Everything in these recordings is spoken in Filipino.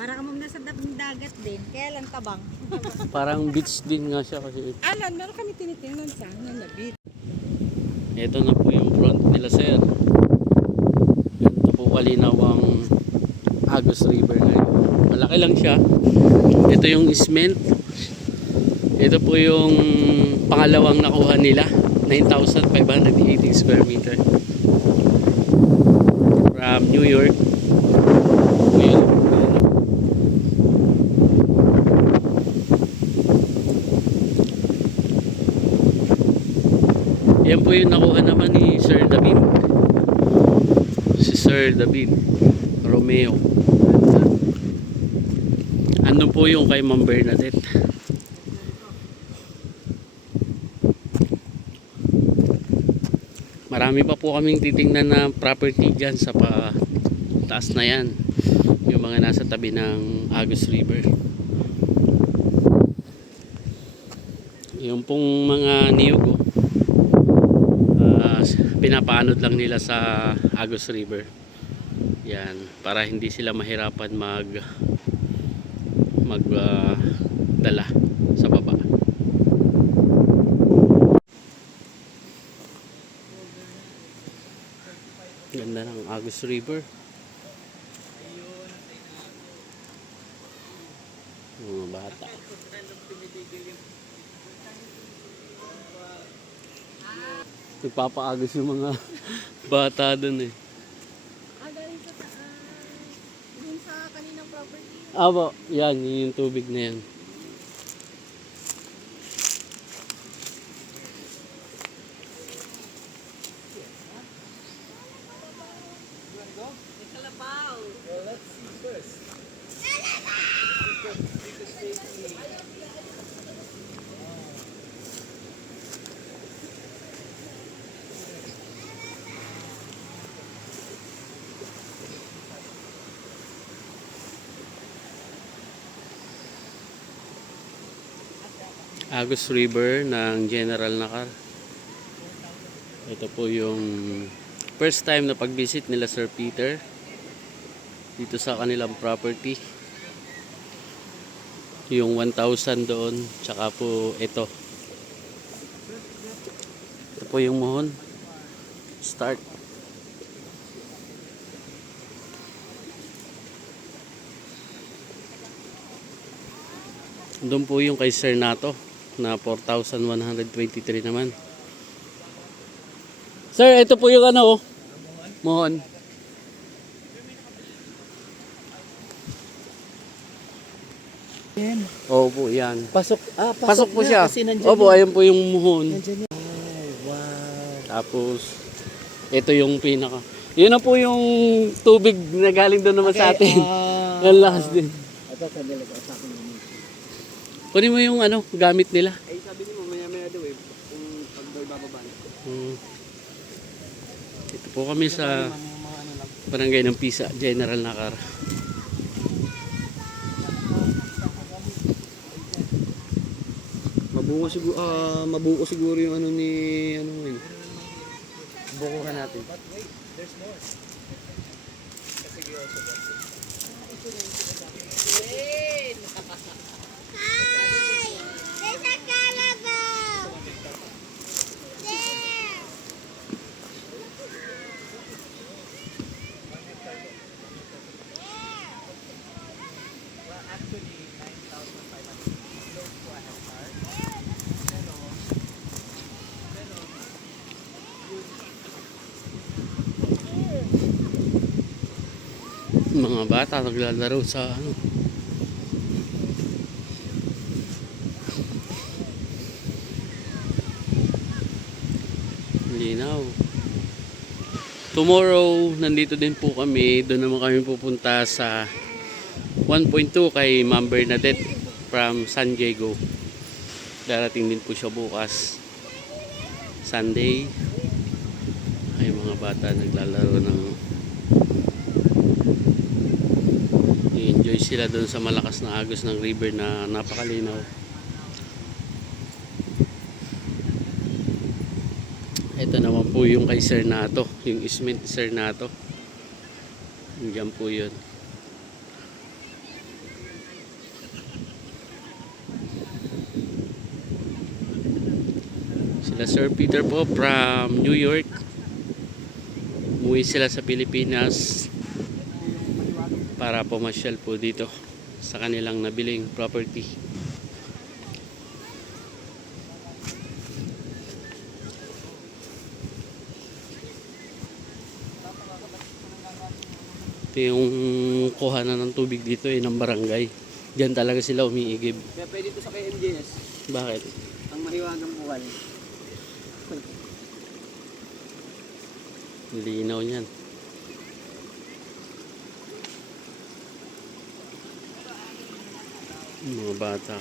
Para ka nasa dagat din, kaya lang tabang. Parang beach din nga siya kasi. Alan, meron kami tinitingnan sa na beach. Ito na po yung front nila, sir. Ganito po kalinaw ang Agus River ngayon. Malaki lang siya. Ito yung cement. Ito po yung pangalawang nakuha nila. 9,580 square meter. From New York. Yan po yung nakuha naman ni Sir David. Si Sir David Romeo. Ano po yung kay Ma'am Bernadette. Marami pa po kaming titingnan na property dyan sa taas na yan. Yung mga nasa tabi ng Agus River. Yung pong mga niyog, pinapaanod lang nila sa Agus River. Yan, para hindi sila mahirapan dala sa baba. Ganda ng Agus River. Mga bata. Nagpapaagos yung mga bata dun eh. Galing sa dun sa kaninang property. Aba, yan, yun yung tubig na yan. Agus River ng General Nakar. Ito po yung first time na pag-visit nila Sir Peter dito sa kanilang property. Yung 1,000 doon, tsaka po ito. Ito po yung mohon. Start. Doon po yung kay Sir Nato na 4,123 naman. Sir, ito po yung ano, mohon. Opo, yan. Pasok po siya. Opo, ayun po yung mohon. Wow. Tapos, ito yung pinaka. Yun na po yung tubig na galing doon naman sa atin. Ang lakas din. Ito sa dalaga sa akin. Kunin mo yung ano, gamit nila. Ay, sabi niyo maya-maya daw eh, kung pag daw bababa. Ito po kami sa barangay ng Pisa, General Nakar. Mabuo siguro yung ano ni ano ngayon. Bukuhan natin. Mga bata naglalaro sa ano. Linaw. Tomorrow, nandito din po kami. Doon naman kami pupunta sa 1.2 kay Ma'am Bernadette from San Diego. Darating din po siya bukas. Sunday. Ay, mga bata naglalaro ng enjoy sila doon sa malakas na agos ng river na napakalinaw. Ito naman po yung kay Sir Nato, yung cement Sir Nato. Diyan po yun. Sila Sir Peter po from New York. Umuwi sila sa Pilipinas para pumasyal po dito sa kanilang nabiling property. Ito yung kuhanan ng tubig dito ng barangay. Diyan talaga sila umiigib. Kaya pwede ito sa kay MJS. Bakit? Ang mahiwagang buwal. Linaw niyan. Mga bata.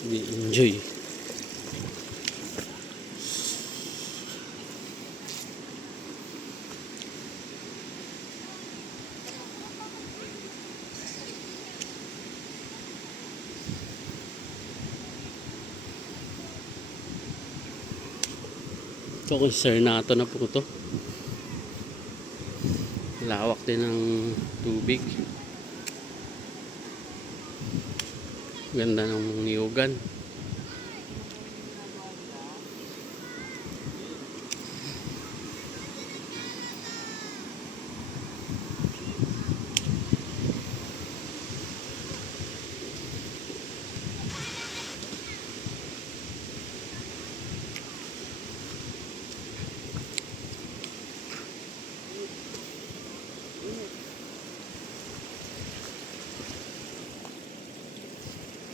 Hindi enjoy. Ito kung Sernato na po ito. Lawak din ng tubig. Ganda ng niyugan.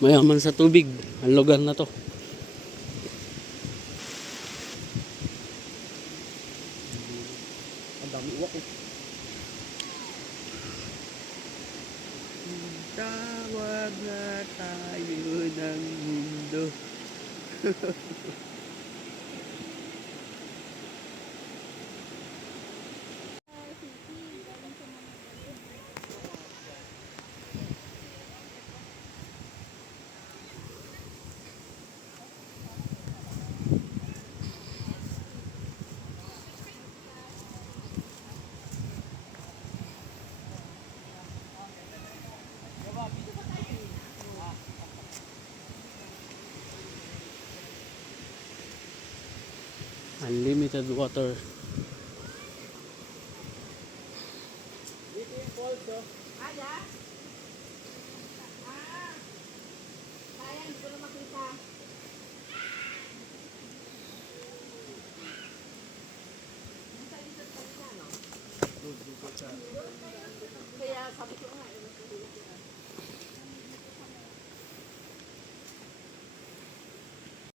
Mayaman sa tubig ang lugar na to. Ang dami uwak eh. Tawag na tayo ng mundo. Unlimited water. Kaya sabi ko nga,